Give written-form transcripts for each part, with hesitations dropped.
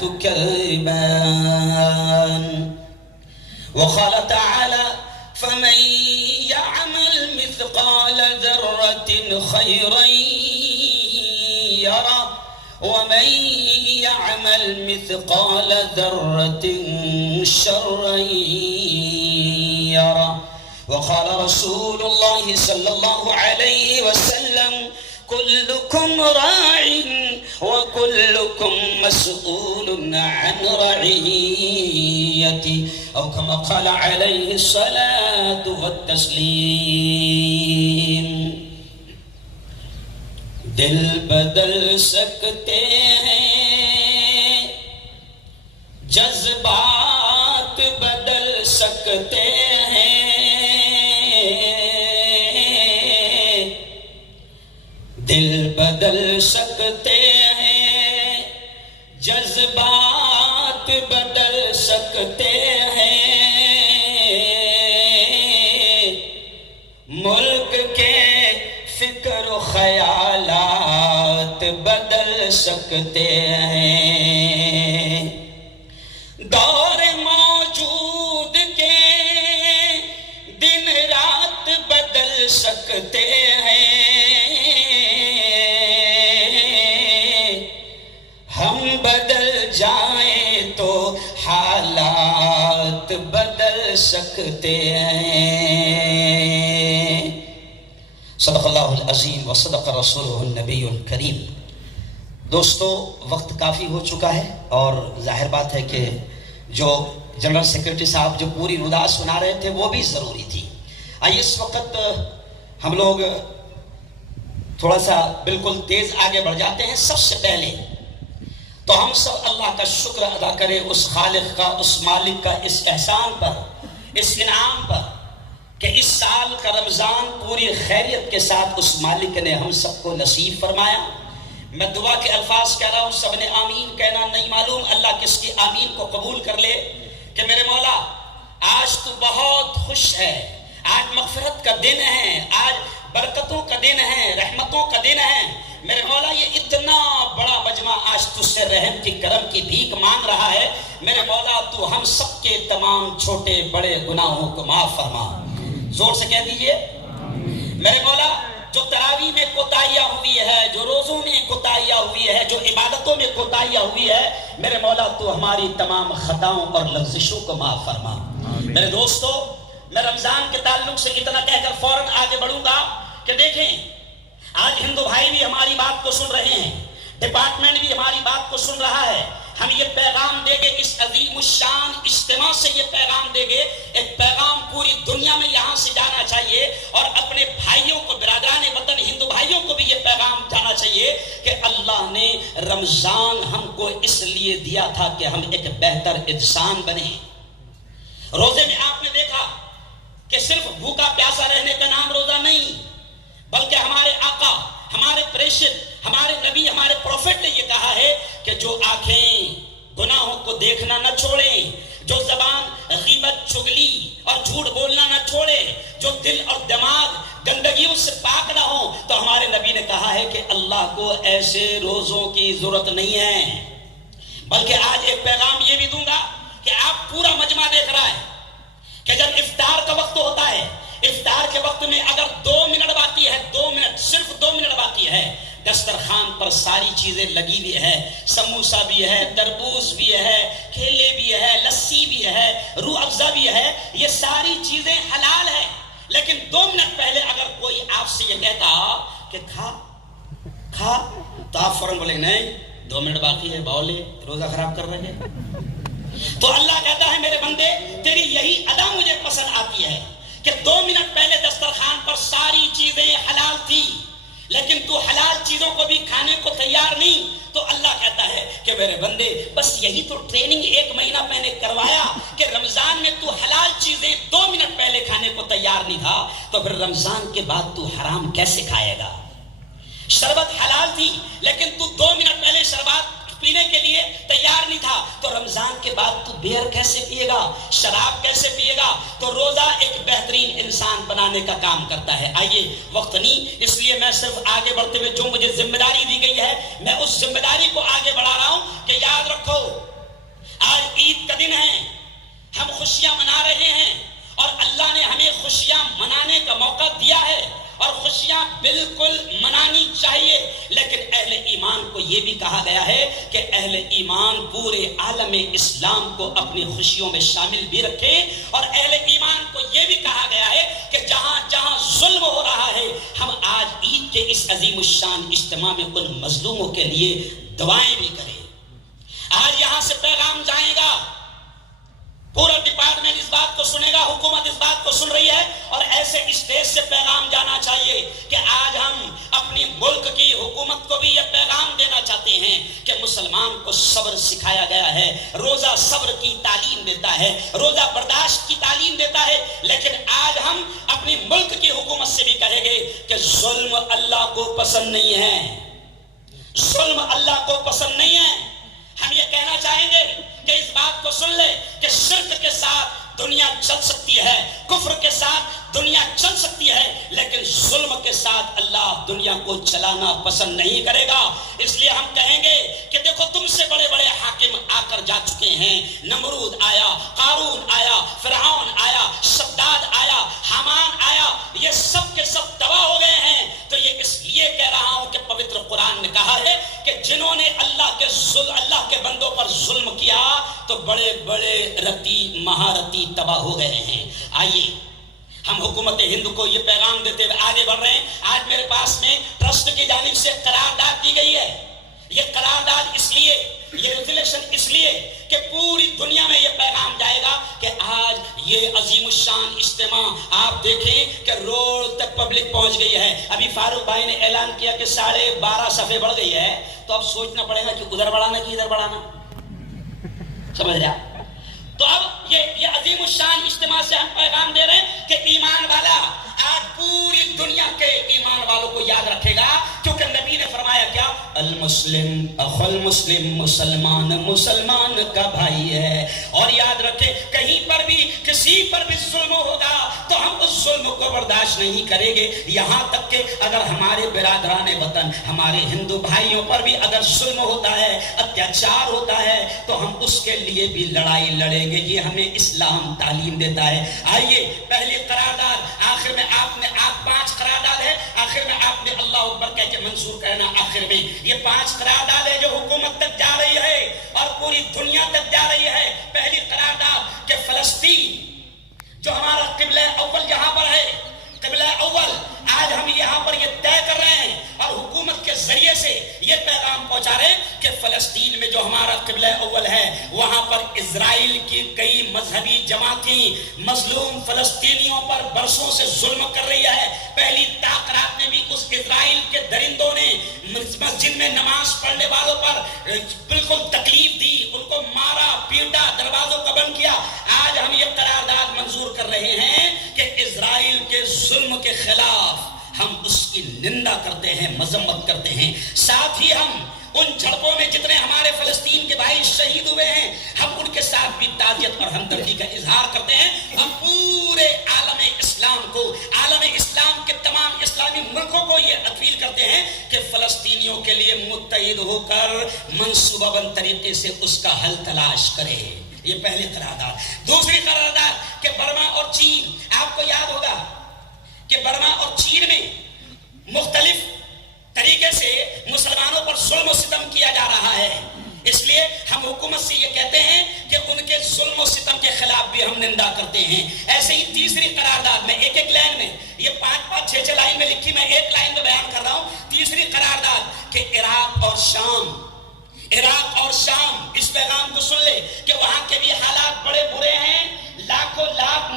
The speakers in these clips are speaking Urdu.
تكذبان. وقال تعالى: فمن يعمل مثقال ذرة خيرا يره ومن يعمل مثقال ذرة شرا يره. وقال رسول الله صلى الله عليه وسلم: كلكم راع وكلكم مسؤول عن رعيته، أو كما قال عليه الصلاة والتسليم. دل بدل سکتے ہیں، جذبات بدل سکتے ہیں، دل بدل سکتے ہیں، جذبات بدل سکتے ہیں، ملک کے فکر و خیالات بدل سکتے ہیں، دور موجود کے دن رات بدل سکتے ہیں، ہم بدل جائیں تو حالات بدل سکتے ہیں۔ صدق اللہ العظیم و صدق رسولہ النبی الکریم۔ دوستو، وقت کافی ہو چکا ہے اور ظاہر بات ہے کہ جو جنرل سیکرٹری صاحب جو پوری ندا سنا رہے تھے وہ بھی ضروری تھی۔ آئیے اس وقت ہم لوگ تھوڑا سا بالکل تیز آگے بڑھ جاتے ہیں۔ سب سے پہلے تو ہم سب اللہ کا شکر ادا کریں اس خالق کا، اس مالک کا، اس احسان پر، اس انعام پر کہ اس سال کا رمضان پوری خیریت کے ساتھ اس مالک نے ہم سب کو نصیب فرمایا۔ میں دعا کے الفاظ کہہ رہا ہوں، سب نے آمین کہنا، نہیں معلوم اللہ کس کی آمین کو قبول کر لے کہ میرے مولا آج تو بہت خوش ہے، آج مغفرت کا دن ہے، آج برکتوں کا دن ہے، رحمتوں کا دن ہے۔ میرے مولا یہ اتنا بڑا مجمع آج تجھ سے رحم کی کرم کی بھیک مانگ رہا ہے۔ میرے مولا تو ہم سب کے تمام چھوٹے بڑے گناہوں کو معاف فرما۔ زور سے کہہ دیجئے میرے مولا، جو تراویح میں کوتاہیاں ہوئی ہے، جو روزوں میں کوتاہیاں ہوئی ہے، جو عبادتوں میں کوتاہیاں ہوئی ہے، میرے مولا تو ہماری تمام خطاؤں اور لغزشوں کو معاف فرما۔ میرے دوستو، میں رمضان کے تعلق سے اتنا کہہ کر فوراً آگے بڑھوں گا کہ دیکھیں آج ہندو بھائی بھی ہماری بات کو سن رہے ہیں، ڈپارٹمنٹ بھی ہماری بات کو سن رہا ہے۔ ہم یہ پیغام دے گے، اس عظیم الشان اجتماع سے یہ پیغام دے گے، ایک پیغام پوری دنیا میں یہاں سے جانا چاہیے اور اپنے بھائیوں کو، برادران وطن ہندو بھائیوں کو بھی یہ پیغام جانا چاہیے کہ اللہ نے رمضان ہم کو اس لیے دیا تھا کہ ہم ایک بہتر انسان بنیں۔ روزے میں آپ نے دیکھا کہ صرف بھوکا پیاسا رہنے کا نام روزہ نہیں، بلکہ ہمارے آقا، ہمارے پریشد، ہمارے نبی، ہمارے پروفٹ نے یہ کہا ہے کہ جو آنکھیں گناہوں کو دیکھنا نہ چھوڑیں، جو زبان غیبت، چغلی اور جھوٹ بولنا نہ چھوڑے، جو دل اور دماغ گندگیوں سے پاک نہ ہو، تو ہمارے نبی نے کہا ہے کہ اللہ کو ایسے روزوں کی ضرورت نہیں ہے۔ بلکہ آج ایک پیغام یہ بھی دوں گا کہ آپ پورا مجمع دیکھ رہا ہے کہ جب افطار کا وقت ہوتا ہے، افطار کے وقت میں اگر 2 منٹ باقی ہے، 2 منٹ، صرف 2 منٹ باقی ہے، دسترخوان پر ساری چیزیں لگی ہوئی ہے، سموسا بھی ہے، تربوز بھی ہے، کیلے بھی ہے، لسی بھی ہے، روح افزا بھی ہے، یہ ساری چیزیں حلال ہے۔ لیکن 2 منٹ پہلے اگر کوئی آپ سے یہ کہتا کہ کھا تو آپ فوراً بولے نہیں 2 منٹ باقی ہے، باولے روزہ خراب کر رہے ہیں۔ تو اللہ کہتا ہے میرے بندے، تیری یہی ادا مجھے پسند آتی ہے کہ 2 منٹ پہلے دسترخوان پر ساری چیزیں حلال تھی، لیکن تو حلال چیزوں کو بھی کھانے کو تیار نہیں۔ تو اللہ کہتا ہے کہ میرے بندے، بس یہی تو ٹریننگ 1 مہینہ میں نے کروایا کہ رمضان میں تو حلال چیزیں 2 منٹ پہلے کھانے کو تیار نہیں تھا، تو پھر رمضان کے بعد تو حرام کیسے کھائے گا؟ شربت حلال تھی لیکن تو 2 منٹ پہلے شربت پینے کے لیے تیار نہیں تھا، تو رمضان رمضان کے بعد تو بیئر کیسے پیے گا، شراب کیسے پیے گا؟ تو روزہ ایک بہترین انسان بنانے کا کام کرتا ہے۔ آئیے، وقت نہیں، اس لیے میں صرف آگے بڑھتے ہوئے جو مجھے ذمہ داری دی گئی ہے میں اس ذمہ داری کو آگے بڑھا رہا ہوں کہ یاد رکھو آج عید کا دن ہے، ہم خوشیاں منا رہے ہیں اور اللہ نے ہمیں خوشیاں منانے کا موقع دیا ہے اور خوشیاں بالکل منانی چاہیے، لیکن اہل ایمان کو یہ بھی کہا گیا ہے کہ اہل ایمان پورے عالم اسلام کو اپنی خوشیوں میں شامل بھی رکھے، اور اہل ایمان کو یہ بھی کہا گیا ہے کہ جہاں جہاں ظلم ہو رہا ہے ہم آج عید کے اس عظیم الشان اجتماع میں ان مظلوموں کے لیے دعائیں بھی کریں۔ آج یہاں سے پیغام جائے گا، پورا ڈپارٹمنٹ اس بات کو سنے گا، حکومت اس بات کو سن رہی ہے، اور ایسے اسٹیج سے پیغام جانا چاہیے کہ آج ہم اپنی ملک کی حکومت کو بھی یہ پیغام دینا چاہتے ہیں کہ مسلمان کو صبر سکھایا گیا ہے، روزہ صبر کی تعلیم دیتا ہے، روزہ برداشت کی تعلیم دیتا ہے، لیکن آج ہم اپنی ملک کی حکومت سے بھی کہیں گے کہ ظلم اللہ کو پسند نہیں ہے، ظلم اللہ کو پسند نہیں ہے۔ ہم یہ کہنا چاہیں گے کہ اس بات کو سن لے کہ شرک کے ساتھ دنیا چل سکتی ہے، کفر کے ساتھ دنیا چل سکتی ہے، لیکن ظلم کے ساتھ اللہ دنیا کو چلانا پسند نہیں کرے گا۔ اس لیے ہم کہیں گے کہ دیکھو تم سے بڑے بڑے حاکم آ کر جا چکے ہیں، نمرود آیا، قارون آیا، فرعون آیا، شداد آیا، حامان آیا، یہ سب کے سب تباہ ہو گئے ہیں۔ تو یہ اس لیے کہہ رہا ہوں کہ پوتر قرآن نے کہا ہے کہ جنہوں نے اللہ کے بندوں پر ظلم کیا تو بڑے بڑے رتی مہارتی تباہ ہو گئے ہیں۔ آئیے ہم حکومت ہند کو یہ پیغام دیتے ہوئے آگے بڑھ رہے ہیں۔ آج میرے پاس میں ٹرسٹ کی جانب سے قرارداد دی گئی ہے، یہ قرارداد اس لیے، یہ ریزولوشن اس لیے کہ پوری دنیا میں یہ پیغام جائے گا کہ آج یہ عظیم الشان اجتماع آپ دیکھیں کہ روڈ تک پبلک پہنچ گئی ہے۔ ابھی فاروق بھائی نے اعلان کیا کہ 12.5 صفحے بڑھ گئی ہے، تو اب سوچنا پڑے گا کہ ادھر بڑھانا کہ ادھر بڑھانا، سمجھ رہا؟ تو اب یہ عظیم الشان اجتماع سے ہم پیغام دے رہے ہیں کہ ایمان والا آج پوری دنیا کے ایمان والوں کو یاد رکھے گا، کیونکہ نبی نے فرمایا کیا؟ المسلم اخو المسلم، مسلمان مسلمان کا بھائی ہے۔ اور یاد رکھے کہیں پر بھی کسی پر بھی ظلم ہوگا تو ہم اس ظلم کو برداشت نہیں کریں گے، یہاں تک کہ اگر ہمارے برادران وطن، ہمارے ہندو بھائیوں پر بھی اگر ظلم ہوتا ہے، اتیاچار ہوتا ہے، تو ہم اس کے لیے بھی لڑائی لڑیں گے۔ یہ ہمیں اسلام تعلیم دیتا ہے۔ آئیے پہلی قرارداد، آخر میں آپ 5 قرارداد ہے، آخر میں آپ نے اللہ اکبر کہہ کے منظور کرنا۔ آخر میں یہ 5 قرارداد ہے جو حکومت تک جا رہی ہے اور پوری دنیا تک جا رہی ہے۔ پہلی قرارداد کہ فلسطین جو ہمارا قبلہ اول یہاں پر ہے، قبلہ اول، آج ہم یہاں پر یہ طے کر رہے ہیں اور حکومت کے ذریعے سے یہ پیغام پہنچا رہے ہیں کہ فلسطین میں جو ہمارا قبلہ اول ہے وہاں پر اسرائیل کی کئی مذہبی جماعتیں مظلوم فلسطینیوں پر برسوں سے ظلم کر رہی ہے۔ پہلی تاقرات میں بھی اس اسرائیل کے درندوں نے مسجد میں نماز پڑھنے والوں پر بالکل تکلیف دی، ان کو مارا پیٹا، دروازوں کو بند کیا۔ آج ہم یہ قرارداد منظور کر رہے ہیں کہ اسرائیل کے ظلم کے خلاف ہم اس کی نندا کرتے ہیں، مذمت کرتے ہیں، ساتھ ہی ہم ان جھڑپوں میں جتنے ہمارے فلسطین کے بھائی شہید ہوئے ہیں ہم ان کے ساتھ بھی تعزیت اور ہمدردی کا اظہار کرتے ہیں۔ ہم پورے عالم اسلام کو، عالم اسلام کے تمام اسلامی ملکوں کو یہ اپیل کرتے ہیں کہ فلسطینیوں کے لیے متحد ہو کر منصوبہ بند طریقے سے اس کا حل تلاش کرے۔ یہ پہلی قرارداد۔ دوسری قرارداد کہ برما اور چین، آپ کو یاد ہوگا کہ برما اور چین میں مختلف طریقے سے مسلمانوں پر ظلم و ستم کیا جا رہا ہے، اس لیے ہم حکومت سے یہ کہتے ہیں کہ ان کے ظلم و ستم کے خلاف بھی ہم نندا کرتے ہیں۔ ایسے ہی تیسری قرارداد میں ایک لائن میں، یہ 5 6 لائن میں لکھی، میں ایک لائن میں بیان کر رہا ہوں۔ تیسری قرارداد کہ عراق اور شام اس پیغام کو سن لے کہ وہاں کے بھی حالات بڑے برے ہیں، لاکھوں لاکھ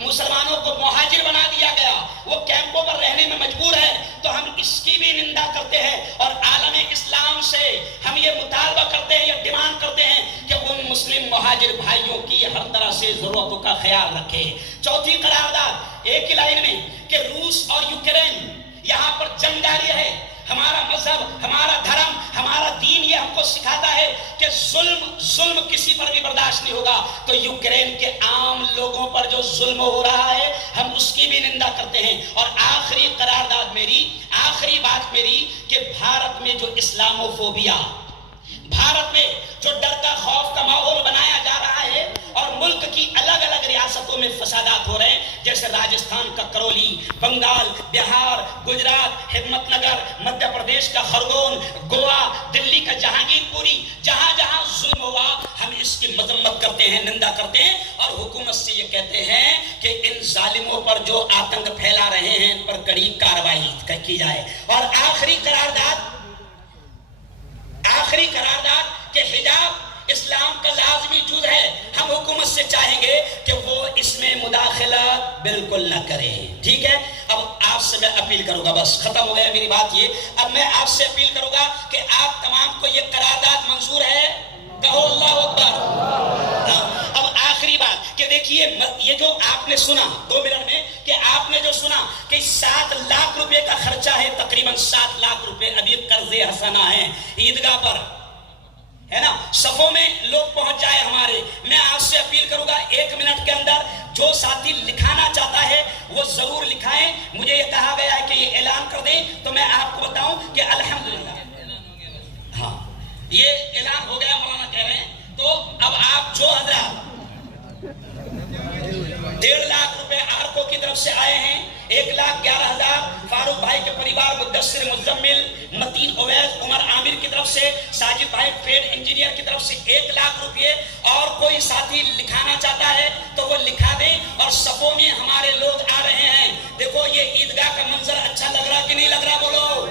مسلمانوں کو مہاجر بنا دیا گیا، وہ کیمپوں پر رہنے میں مجبور ہے، تو ہم اس کی بھی نندا کرتے ہیں اور عالم اسلام سے ہم یہ مطالبہ کرتے ہیں، یہ ڈیمانڈ کرتے ہیں کہ ان مسلم مہاجر بھائیوں کی ہر طرح سے ضرورتوں کا خیال رکھے۔ چوتھی قرارداد ایک ہی لائن میں کہ روس اور یوکرین یہاں پر جنگ جاری ہے، ہمارا مذہب، ہمارا دھرم، ہمارا دین یہ ہم کو سکھاتا ہے کہ ظلم کسی پر بھی برداشت نہیں ہوگا. تو یوکرین کے عام لوگوں پر جو ظلم ہو رہا ہے ہم اس کی بھی نندا کرتے ہیں. اور آخری بات میری کہ بھارت میں جو اسلاموفوبیا، بھارت میں جو ڈر کا خوف کا ماحول بنایا جا رہا ہے اور ملک کی الگ الگ ریاستوں میں فسادات ہو رہے ہیں، جیسے راجستھان کا کرولی، بنگال، بہار، گجرات، حکمت نگر، مدھیہ پردیش کا خرگون، گوا، دلی کا جہانگیر پوری، جہاں جہاں ظلم ہوا ہم اس کی مذمت کرتے ہیں، نندا کرتے ہیں اور حکومت سے یہ کہتے ہیں کہ ان ظالموں پر جو آتنک پھیلا رہے ہیں ان پر کڑی کارروائی کی جائے. اور آخری قرارداد کہ حجاب اسلام کا لازمی جز ہے. ہم حکومت سے چاہیں گے کہ وہ اس میں مداخلت بالکل نہ کرے. ٹھیک ہے، اب آپ سے میں اپیل کروں گا، بس ختم ہو گیا میری بات یہ. اب میں آپ سے اپیل کروں گا کہ آپ تمام کو یہ قرارداد منظور ہے؟ کہو اللہ اکبر. اب آخری بات کہ دیکھیے یہ جو آپ نے سنا 2 منٹ میں، کہ آپ نے جو سنا کہ 7 لاکھ روپے کا خرچہ ہے، تقریباً 7 لاکھ روپے ابھی قرض حسنہ ہے عیدگاہ پر، ہے نا، صفوں میں لوگ پہنچ جائے ہمارے. میں آپ سے اپیل کروں گا 1 منٹ کے اندر جو ساتھی لکھانا چاہتا ہے وہ ضرور لکھائیں. مجھے یہ کہا گیا ہے کہ یہ اعلان کر دیں، تو میں آپ کو بتاؤں کہ الحمدللہ ہاں یہ اعلان ہو گیا، مولانا کہہ رہے ہیں. تو اب آپ جو حضرات 1.5 لاکھ روپے آرکو کی طرف سے آئے ہیں، 1,11,000 فاروق بھائی کے پریوار، مدثر مزمل، متین اویس، عمر عامر کی طرف سے، ساجد بھائی ٹریڈ انجینئر کی طرف سے 1 لاکھ روپے. اور کوئی ساتھی لکھانا چاہتا ہے تو وہ لکھا دیں. اور صفوں میں ہمارے لوگ آ رہے ہیں. دیکھو یہ عیدگاہ کا منظر اچھا لگ رہا کہ نہیں لگ رہا؟ بولو.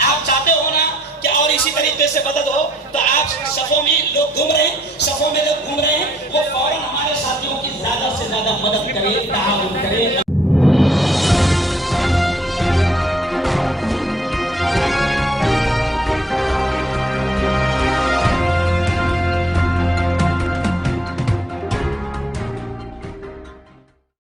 آپ چاہتے ہو نا کہ اور اسی طریقے سے مدد ہو، تو آپ صفوں میں لوگ گھوم رہے ہیں، وہ فوراً ہمارے ساتھیوں کی زیادہ سے زیادہ مدد کریں، تعاون کریں.